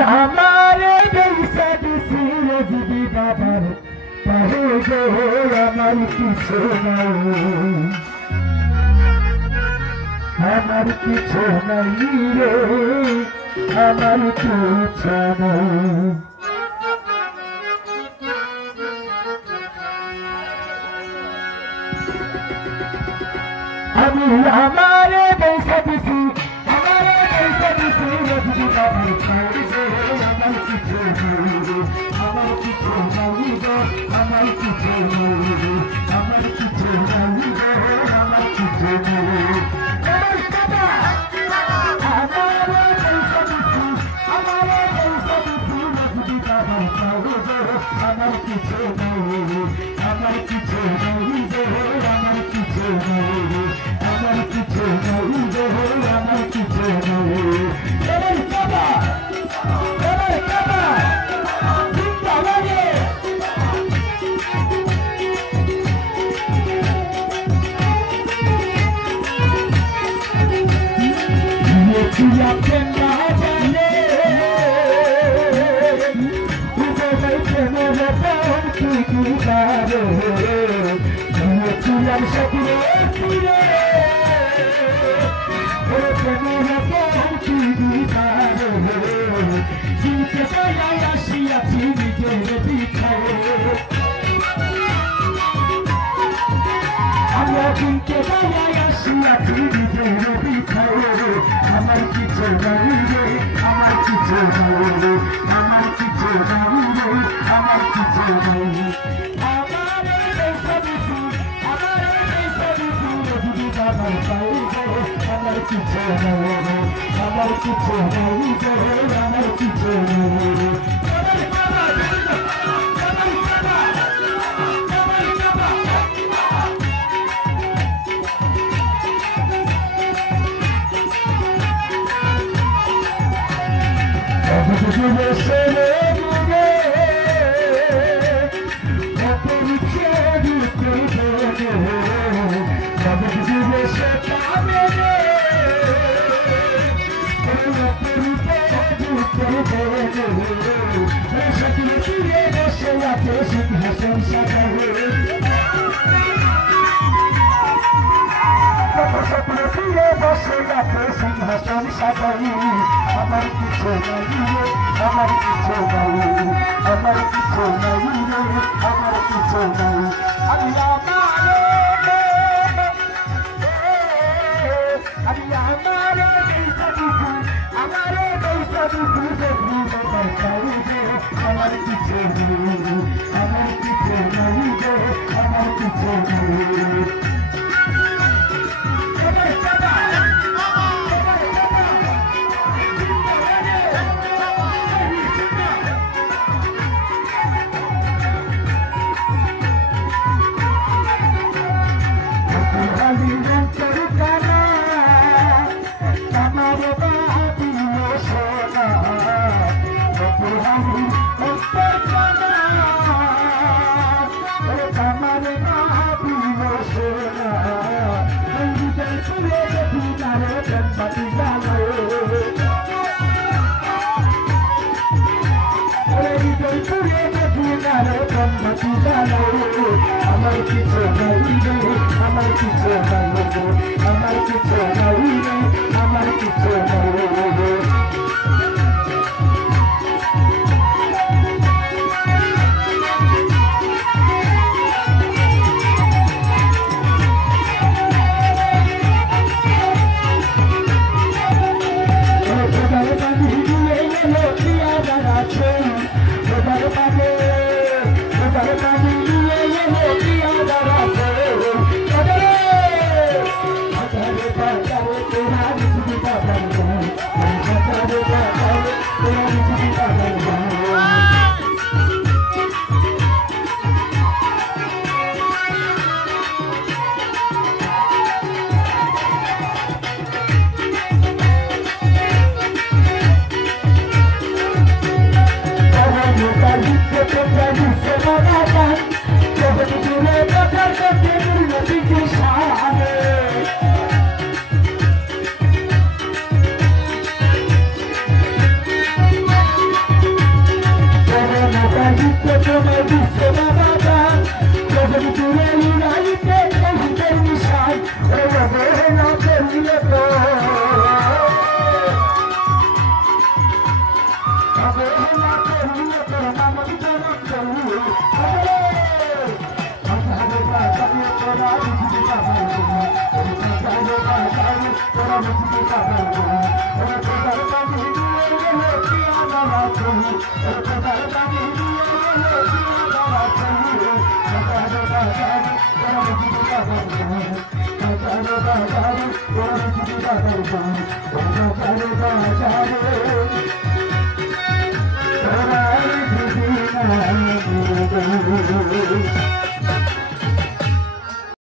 हमारे जैसा सूरज भी बाबर कहे गो আমার কিছু নাই আমার কিছু নাই রে আমার কিছু নাই আমি हमारे जैसा सूरज भी बाबर कहे गो আমার কিছু নাই আমার কিছু নাই রে আমার কিছু নাই আমার কিছু নাই রে আমার কিছু নাই আমার কিছু নাই আমার কিছু নাই রে আমার কিছু নাই আমার কিছু নাই রে আমার কিছু নাই আমার কিছু নাই রে আমার কিছু নাই আমার কিছু নাই রে আমার কিছু নাই আমার কিছু নাই আমার কিছু নাই রে আমার কিছু নাই সিংহাসন সাজাই আমার কিছু নাই রে আমার কিছু নাই আমার কিছু নাই রে আমার কিছু নাই আমি আমার কিছু নাই আমার কিছু নাই রে আমার কিছু নাই আমার কিছু নাই রে আমার কিছু নাই রে আমার কিছু নাই রে আমার কিছু নাই রে Thank you.